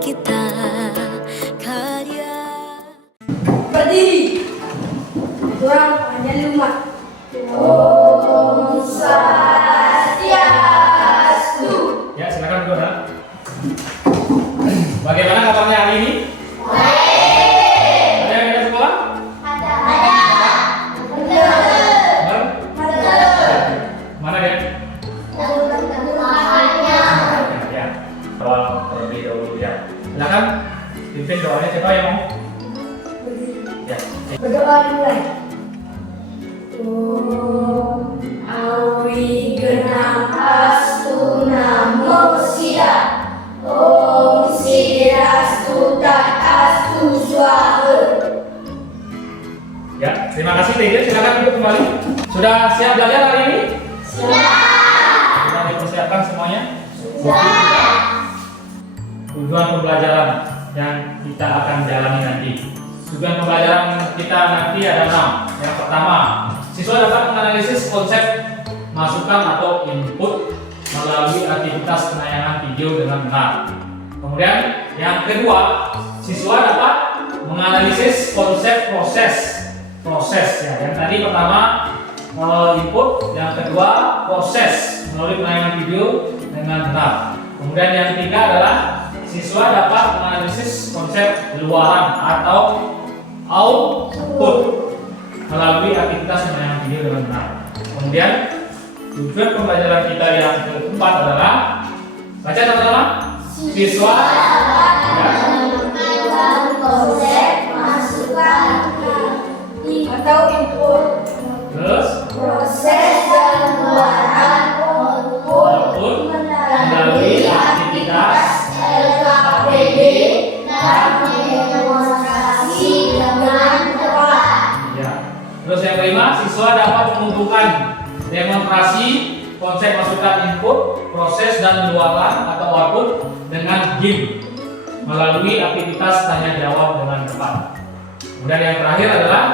kita karya. Berdiri. Orang hanya lima. Om Swastiastu. Ya, silakan duduk. Bagaimana kabarnya hari ini? Baik. Ada yang ada sekolah? Ada. Mana dia? Ya, awal terlebih dahulu ya. Silakan pimpin doanya, siapa yang mau? Ya. Berdoa mulai. Om Awi Genang Astu Namo Siddha. Om Sirastu Tak Astu Swaha. Ya, terima kasih Teh. Silakan duduk kembali. Sudah siap belajar hari ini? Sudah dipersiapkan semuanya? Tujuan pembelajaran yang kita akan jalani nanti. Tujuan pembelajaran kita nanti ada 6. Yang pertama, siswa dapat menganalisis konsep masukan atau input melalui aktivitas penayangan video dengan benar. Kemudian yang kedua, siswa dapat menganalisis konsep proses ya. Yang tadi pertama input, yang kedua proses melalui penayangan video dengan benar. Kemudian yang ketiga adalah siswa dapat menganalisis konsep luaran atau output melalui aktivitas penayangan video dengan benar. Kemudian tujuan pembelajaran kita yang keempat adalah baca sama-sama. Siswa Menentukan konsep masukan atau input, terus proses dan luaran output melalui aktivitas LKPD dan demonstrasi dengan tepat. ya. Terus yang kelima, siswa dapat menentukan demonstrasi konsep masukan input, proses dan luaran atau output dengan game melalui aktivitas tanya jawab dengan tepat. Kemudian yang terakhir adalah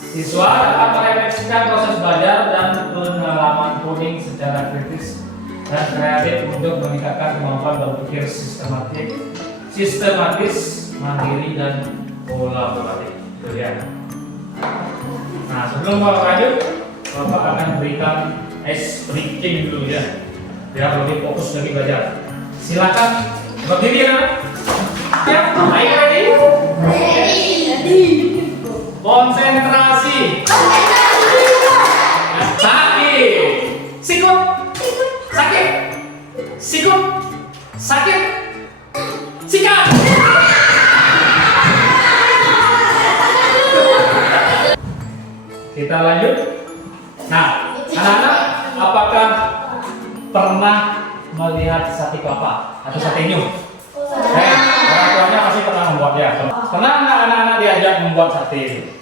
siswa dapat merefleksikan proses belajar dan pengalaman coding secara kritis dan kreatif untuk meningkatkan kemampuan berpikir sistematis, mandiri dan kolaboratif. Itu ya. Nah, sebelum Bapak lanjut, Bapak akan berikan ice breaking dulu ya, biar lebih fokus lagi belajar. Silakan berdiri ya. Siap? Ayo ready? Konsentrasi. Sakit. Sikut. Sakit. Sikut. Sakit. Sikat. Kita lanjut. Nah, anak-anak, apakah pernah melihat sate kelapa atau sate nyum? Orang tuanya pasti pernah membuat ya. Pernah nggak anak-anak diajak membuat sate?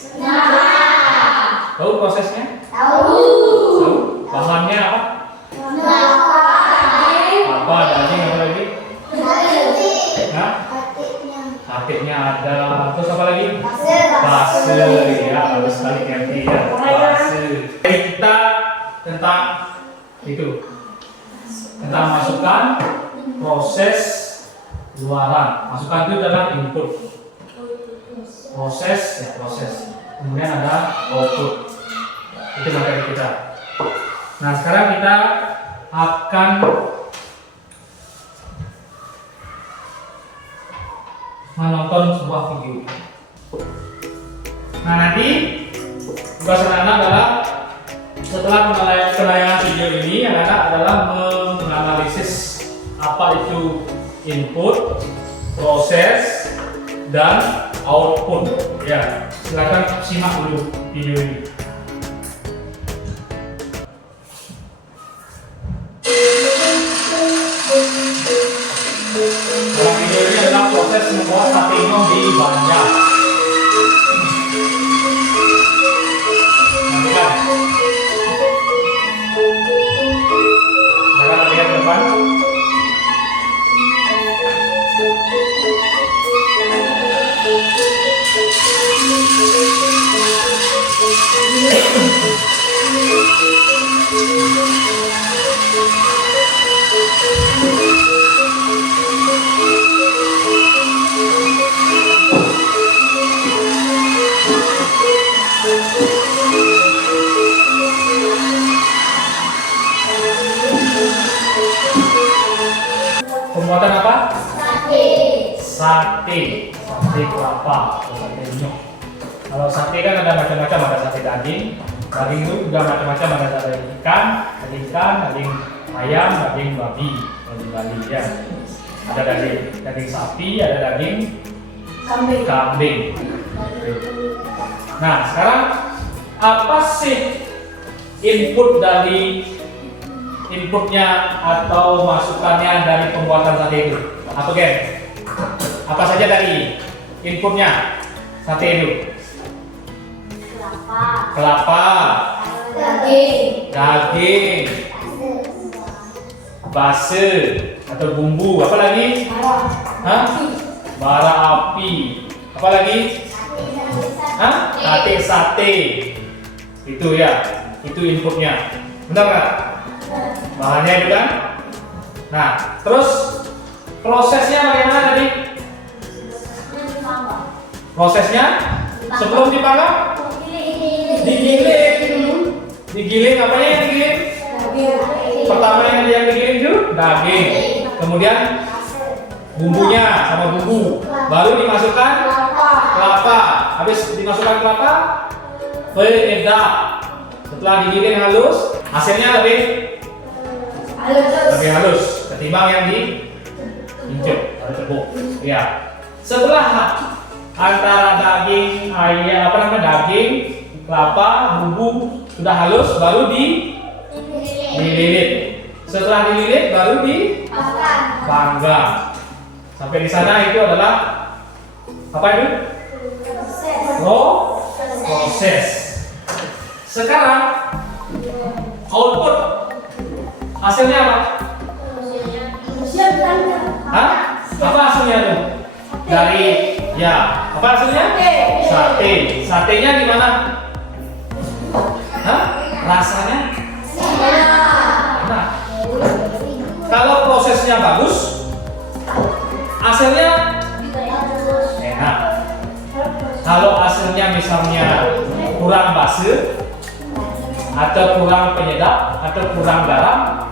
Tahu prosesnya? Tahu. Bahannya apa? Apa? Daging apa lagi? Nah, hatinya ada. Terus apa lagi? Base. Ya, bagus sekali Kenti ya. Base. Jadi kita tentang itu, tentang masukan, proses, luaran. Masukan itu adalah input, proses ya proses. Kemudian ada output. Itu materi kita. Nah, sekarang kita akan menonton sebuah video. Nah, nanti tugas anak-anak adalah setelah penayangan video ini, anak-anak adalah menganalisis apa itu input, proses, dan output. Ya, silakan simak dulu video ini. Dalam video ini adalah proses membuat sate nyom di Banjar. Nantikan. Silakan lihat depan. sate kelapa atau sate nyok. Kalau sate kan ada macam-macam, ada sate daging itu juga macam-macam, ada sate ikan, daging ayam, daging babi, kalau di Bali ya. Ada daging sapi, ada daging kambing. Nah, sekarang apa sih inputnya atau masukannya dari pembuatan sate itu? Apa Gen? Apa saja dari inputnya sate itu? Kelapa, daging, base atau bumbu, apa lagi? Bara api, apa lagi? Sate. Itu ya, itu inputnya. Benar nggak? Bahannya itu kan? Nah, terus prosesnya bagaimana tadi? Prosesnya sebelum dipanggang digiling apanya yang digiling? Pertama yang digiling itu daging, kemudian bumbunya sama bumbu, baru dimasukkan kelapa. Habis dimasukkan kelapa, penyedap. Setelah digiling halus, hasilnya lebih halus ketimbang yang diinjek atau tepuk. Ya. Setelah antara daging daging, kelapa, bumbu sudah halus, baru dililit. Setelah dililit baru dipanggang. Sampai di sana itu adalah apa itu? Proses. Sekarang output hasilnya apa? Apa hasilnya tuh? Dari apa hasilnya? Sate. Satenya gimana? Rasanya? Nah, kalau prosesnya bagus, hasilnya enak. Kalau hasilnya misalnya kurang base atau kurang penyedap atau kurang garam,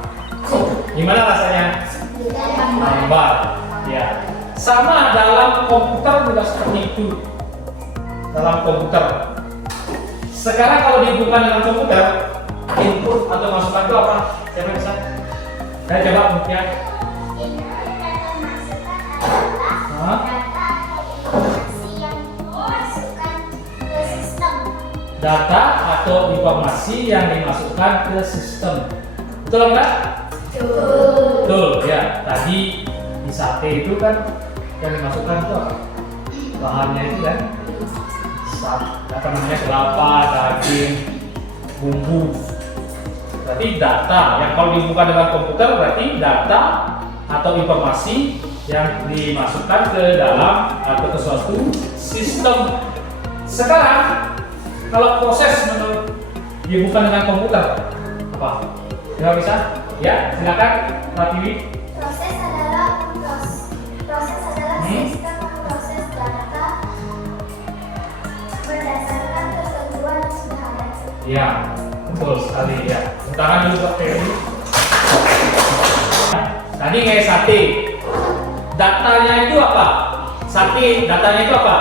gimana rasanya? Hambar. Ya. Sama dalam komputer juga seperti itu. Dalam komputer. Sekarang kalau dihubungkan dengan komputer, input atau masukan itu apa? Siapa bisa? Saya coba ya. Data atau informasi yang dimasukkan ke sistem. Betul nggak? Betul ya. Tadi di sate itu kan yang dimasukkan itu apa? Bahannya itu kan kelapa, daging, bumbu. Berarti data yang kalau dihubungkan dengan komputer berarti data atau informasi yang dimasukkan ke dalam atau ke suatu sistem. Sekarang kalau proses dihubungkan dengan komputer apa? Tidak bisa? Ya, silakan Pratiwi. Proses adalah sistem proses data berdasarkan ketentuan yang sudah ada. Ya, betul sekali ya. Tangan dulu Pak Ferry. Tadi kayak sate. Datanya itu apa? Sate, datanya itu apa?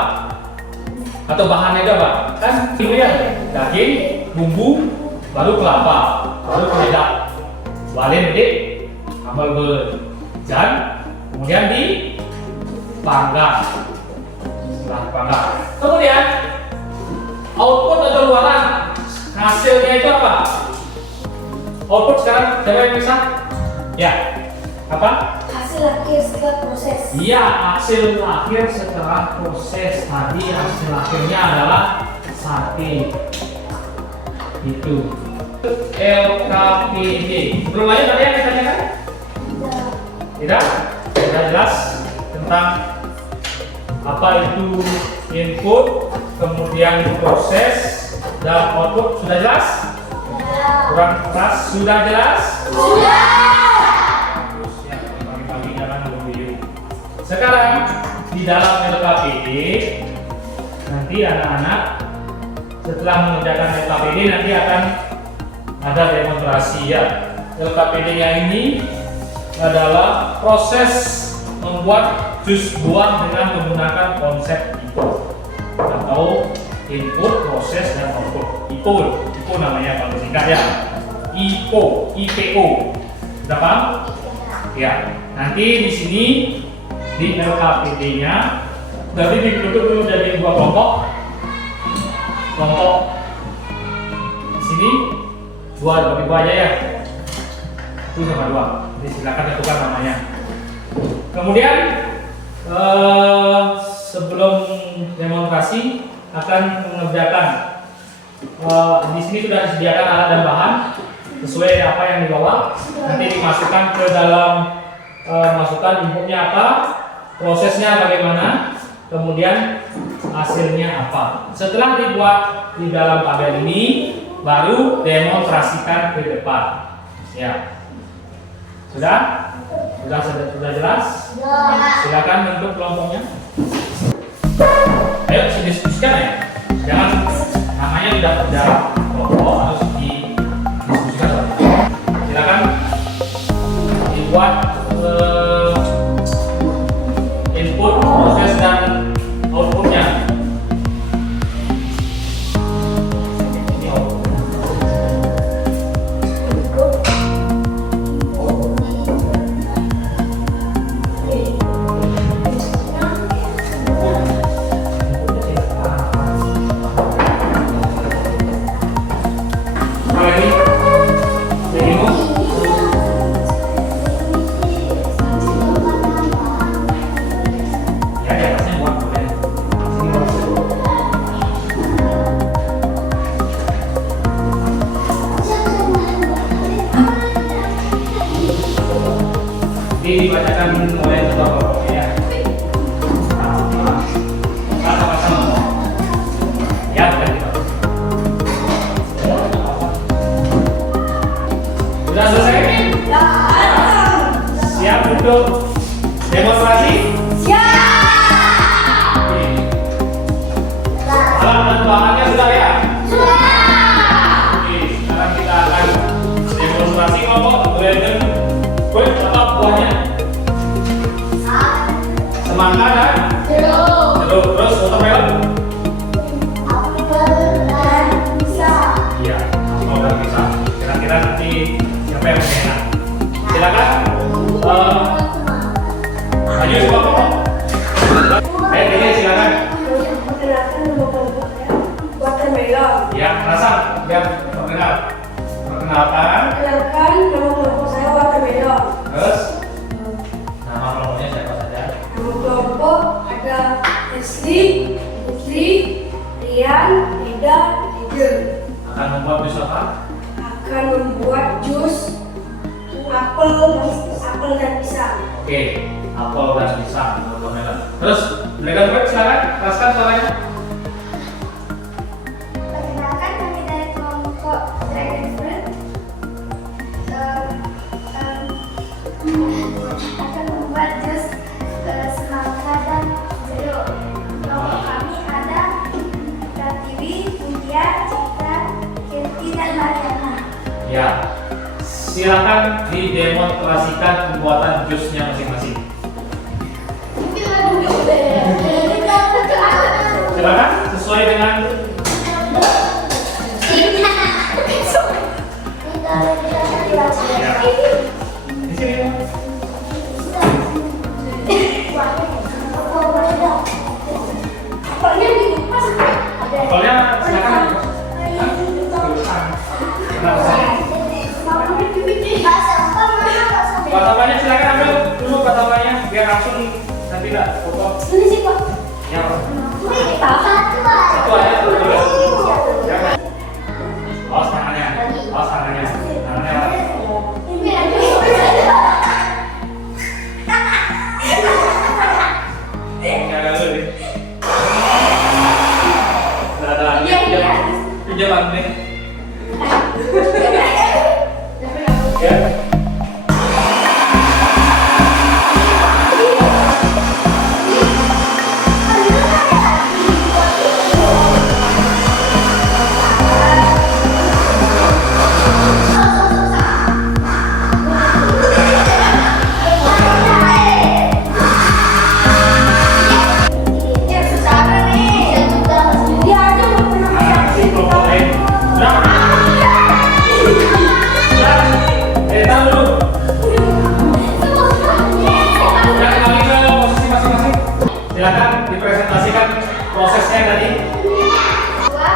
Atau bahannya itu apa? Kan itu ya, daging, bumbu, baru kelapa, baru penyedap. Balen gede, ambal berjan, kemudian dipanggang. Setelah dipanggang, kemudian output atau luaran hasilnya itu apa? Output sekarang siapa yang bisa? Ya, apa? Hasil akhir setelah proses. Iya, hasil akhir setelah proses. Tadi hasil akhirnya adalah sate. Itu LKPD. Belum aja tadi yang ditanyakan? Tidak? Sudah jelas tentang apa itu input, kemudian proses dan output. Sudah jelas? Kurang keras? Sudah jelas? Sudah. Pagi-pagi jangan nunggu. Sekarang di dalam LKPD nanti anak-anak setelah mengerjakan LKPD nanti akan ada demonstrasi ya. LKPD-nya ini adalah proses membuat jus buah dengan menggunakan konsep IPO atau input, proses, dan output. IPO namanya kalau singkat ya. IPO. Sudah paham? Ya. Nanti di sini di LKPD-nya berarti dibentuk dulu jadi dua kelompok. Kelompok di sini dua aja ya. Itu sama dua. Jadi silakan tentukan namanya. Kemudian sebelum demonstrasi akan mengerjakan di sini sudah disediakan alat dan bahan sesuai apa yang dibawa. Nanti dimasukkan ke dalam masukkan inputnya apa, prosesnya bagaimana, kemudian hasilnya apa. Setelah dibuat di dalam tabel ini, baru demonstrasikan ke depan. Ya, sudah jelas? Silakan bentuk kelompoknya. Ayo diskusikan ya. Jangan namanya udah kelompok harus didiskusikan. Silakan dibuat input, proses dan outputnya. Ini output. Dibacakan oleh ketua kelompok ya. Sama-sama. Ya, bukan gitu. Sudah selesai? Siap untuk demonstrasi? Siap. Alat dan bahannya sudah ya? Oke, sekarang kita akan demonstrasi kelompok dragon fruit apa buahnya? Semangka dan jeruk. Terus watermelon? Iya, apel dan pisang. Kira-kira nanti siapa yang lebih enak? Silakan. Maju semua kelompok. Ini silakan. Watermelon. Ya, rasa biar perkenalkan. Kenalkan nama kelompok saya Watermelon. Terus nama kelompoknya siapa saja? Nama kelompok ada Esli, Putri, Rian, Eda, Ejel. Akan membuat jus apa? Akan membuat jus apel dan pisang. Oke, apel dan pisang. Terus dragon fruit silakan, rasakan suaranya. Perkenalkan kami dari kelompok Dragon Fruit akan membuat jus semangka dan jeruk. Kelompok kami ada Pratiwi, Mulia, Citra, Kirti, dan Mariana. Ya, silakan didemonstrasikan pembuatan jusnya masing-masing. Silakan sesuai dengan ya. Di sini. Apelnya silakan. Batavanya silakan ambil dulu batavanya biar langsung nanti enggak foto. Ini sih Pak. Ya. Satu aja dulu. Jangan. Awas tangannya. Awas tangannya. Tangannya. Jaga dulu nih. Ada. Pinjam nih. Ya. Silakan dipresentasikan prosesnya tadi. Dua,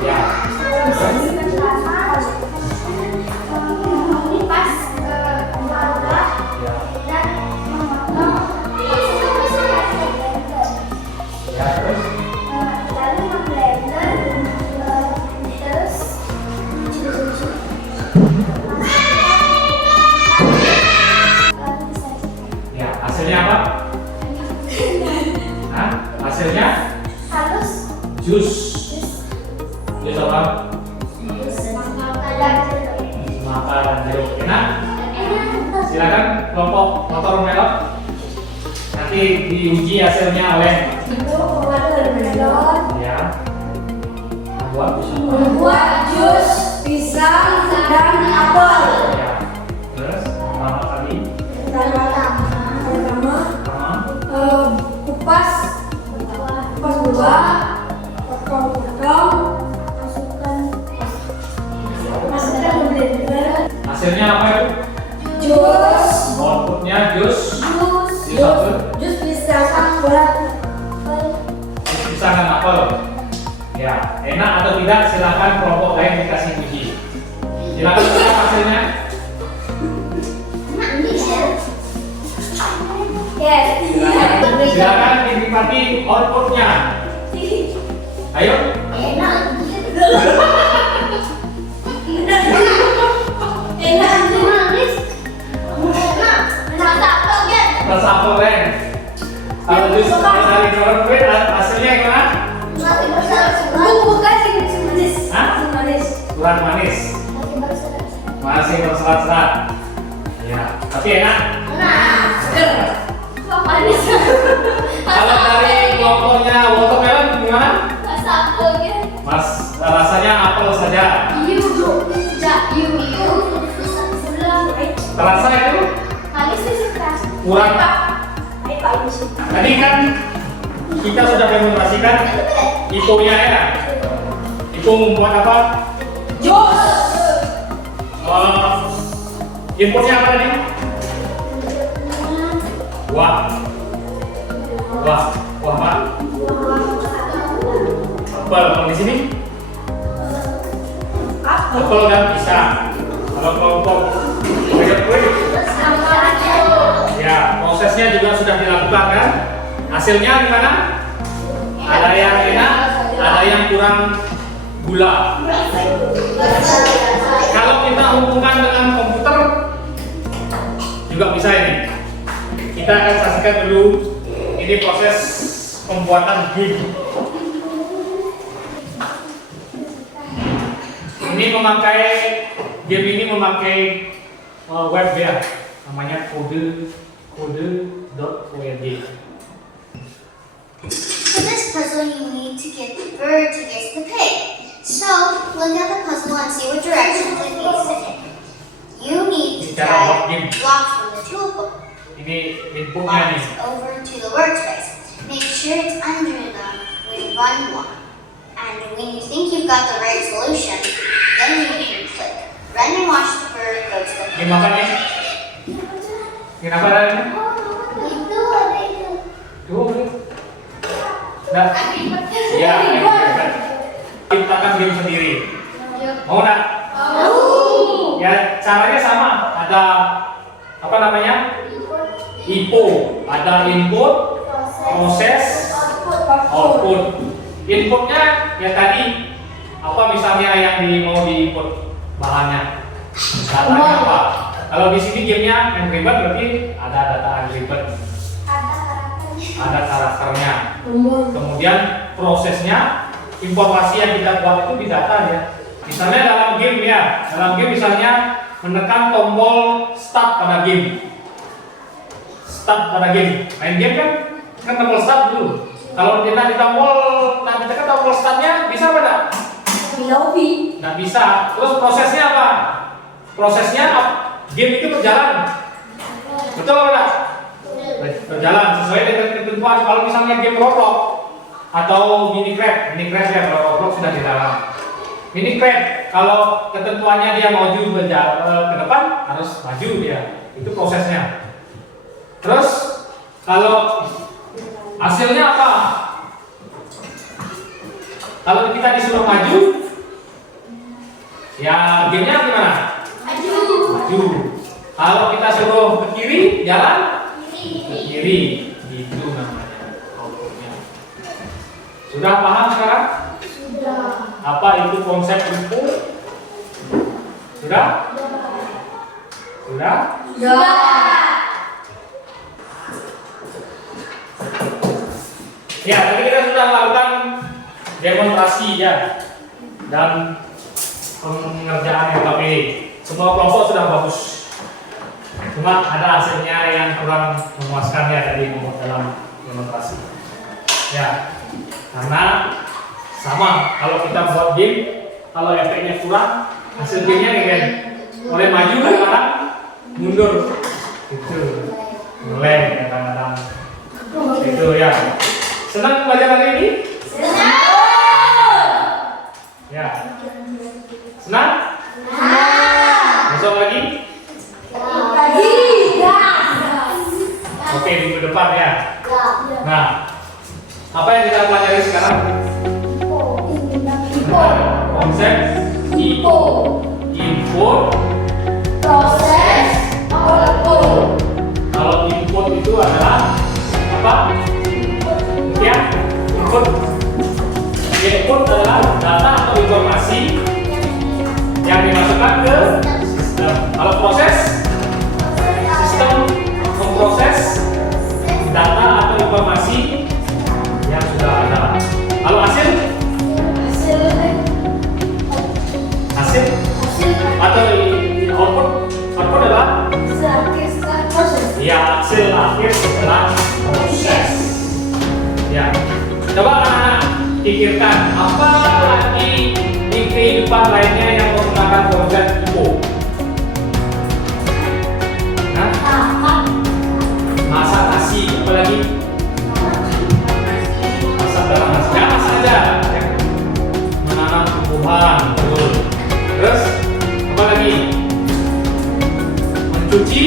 Ya. mengipas martabak Ya. dan memotong Ya, terus lalu memblender terus ya, hasilnya apa? Hah? Hasilnya halus jus. Jus apa? Semangka dan jeruk. Enak? Silakan kelompok motor melon. Nanti diuji hasilnya oleh ya. Membuat jus pisang dan apel. Ya. Terus pertama kali Pertama, kupas buah, potong-potong, masukkan ke blender. hasilnya apa itu? Jus, Outputnya jus jus pisang apel. pisang dan apel. Ya, enak atau tidak silakan kelompok lain dikasih uji. Silakan lihat hasilnya. Silakan dinikmati outputnya. Ayo. Rasa apel Ren. Kalau jus dari cornflake hasilnya gimana? Hah? Kurang manis. Masih berserat-serat. Ya, tapi enak. Kalau dari kelompoknya watermelon gimana? Mas, rasanya apel saja. Terasa itu kurang. Tadi kan kita sudah demonstrasikan IPO-nya ya. IPO membuat apa? Inputnya apa tadi? Wah, Pak. Apel, kalau di sini? Apel dan pisang. Kalau kelompok ya, prosesnya juga sudah dilakukan kan? Hasilnya gimana? Ada yang enak, ada yang kurang gula. Kalau kita hubungkan dengan komputer juga bisa ini. Kita akan saksikan dulu ini proses pembuatan game. Game ini memakai web ya, namanya kode.org. For this puzzle, you need to get the bird to guess the pig. So, look at the puzzle and see what direction it needs to take. You need to drag blocks from the toolbox Ini inputnya nih. over to the workspace. Make sure it's under them with one block. And when you think you've got the right solution, then you can click run and watch the bird go to the pig. Ini makan nih. Kenapa ada? Nah, ya, ciptakan game sendiri. Mau nggak? Ya, caranya sama. Ada apa namanya? IPO. Ada input, proses, output. Inputnya ya tadi apa misalnya yang mau diinput bahannya. Datanya apa? Kalau di sini gamenya Angry Bird berarti ada data Angry Bird. Ada karakternya. Kemudian prosesnya, informasi yang kita buat itu didata ya. Misalnya dalam game ya, misalnya menekan tombol start pada game. Main game kan tombol start dulu. Kalau kita ditekan tombol startnya bisa apa enggak? Nggak bisa. Terus prosesnya apa? Prosesnya game itu berjalan. Betul apa enggak? Berjalan sesuai dengan ketentuan. Kalau misalnya game Roblox atau Minecraft ya, kalau Roblox sudah di dalam. Minecraft kalau ketentuannya dia maju ke depan harus maju dia. Itu prosesnya. Terus Kalau hasilnya apa? Kalau kita disuruh maju, ya gamenya gimana? Maju. Kalau kita suruh ke kiri, jalan ke kiri. Itu namanya outputnya. Sudah paham sekarang? Sudah. Apa itu konsep input? Sudah? Sudah? Ya, tadi kita sudah melakukan demonstrasi ya dan pengerjaan LKP. Semua kelompok sudah bagus. Cuma ada hasilnya yang kurang memuaskan ya tadi dalam demonstrasi. Ya, karena sama kalau kita buat game, kalau efeknya kurang, hasil gamenya kan oleh maju kadang-kadang mundur, gitu, mulai kadang-kadang itu ya. Senang belajar hari ini? Ya. Senang? Besok lagi? Oke, minggu depan ya. Nah, apa yang kita pelajari sekarang? Konsep input, Proses, output. kalau input itu adalah apa? Ya, input. Input adalah data atau informasi yang dimasukkan ke sistem. Kalau proses, sistem memproses data atau informasi yang sudah ada. Kalau hasil atau output adalah ya hasil akhir setelah proses. Ya, coba anak-anak pikirkan apa lagi di kehidupan lainnya yang menggunakan konsep input. Masak nasi, apa lagi? Masak dalam nasi, ya masak aja. Ya. Menanam tumbuhan, betul. Terus apa lagi? Mencuci.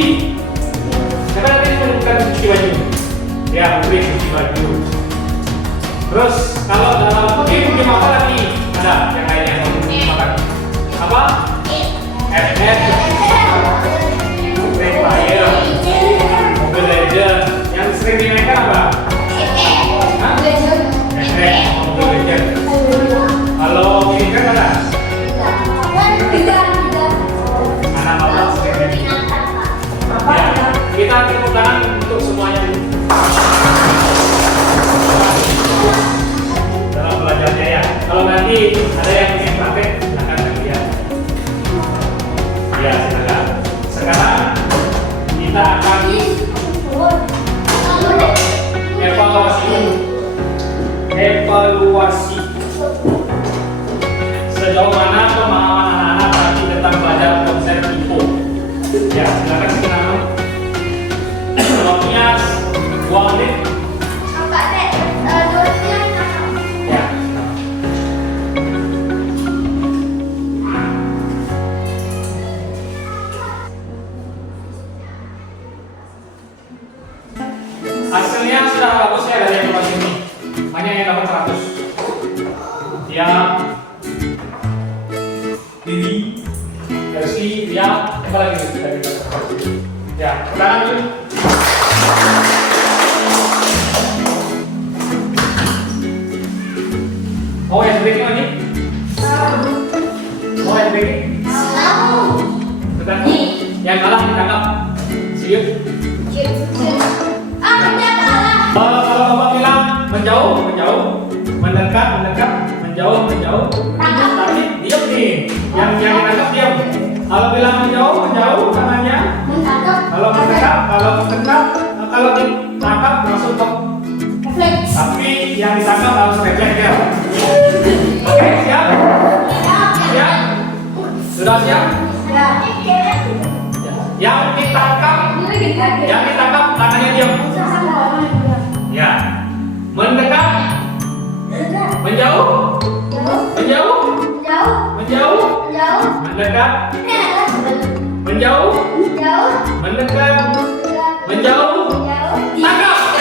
Siapa nanti menunjukkan cuci baju? Ya, beri cuci baju. Terus kalau dalam game apa lagi? Ada yang lainnya makan apa? FF, Free Fire, Mobile Legends. Yang sering dimainkan apa? FF, Mobile Legends. Kalau ini kan ada? Anak apa sering dimainkan? Ya, kita tepuk tangan untuk semuanya dalam belajarnya ya. Kalau nanti ada yang ingin praktek, silakan kalian. Ya, silakan. Sekarang kita akan evaluasi sejauh mana pemahaman anak-anak tadi tentang belajar konsep info. Ya, silakan sekarang. Waktunya 2 menit. Ya. Hasilnya sudah bagus ya dari yang ini. Banyak yang dapat 100. Ya. Didi, Elsi, Ria, apa lagi dari ya, tangan dulu. Mau yang breaknya lagi? Mau yang breaknya? Bentar. Yang kalah ditangkap. Siap. Kalau bapak bilang menjauh, mendekat, menjauh, tapi diam nih. Yang ditangkap diam. Kalau bilang menjauh tangannya. Kalau mendekat, kalau ditangkap langsung kok. Tapi yang ditangkap harus refleks ya. Oke, siap? Siap? Sudah siap? Yang ditangkap tangannya diam. Ya. Mendekat, menjauh, mendekat, menjauh, mendekat, menjauh, tangkap.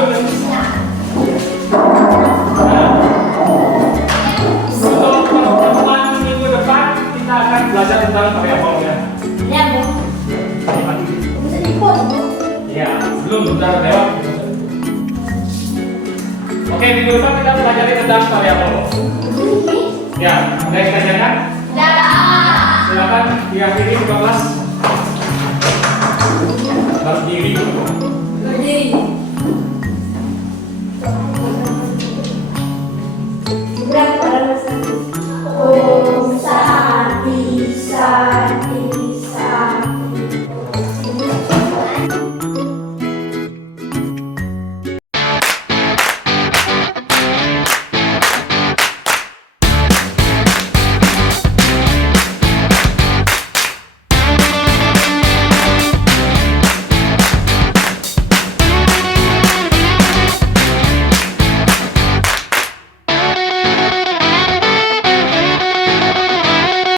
Untuk pertemuan minggu depan kita akan belajar tentang variabel ya. Ya, Bu. Bisa diikut, Bu. Ya, belum bentar lewat. Oke, minggu depan kita pelajari tentang variabel. Ya, ada yang tanyakan? Silakan diakhiri buka kelas. Berdiri. Berdiri.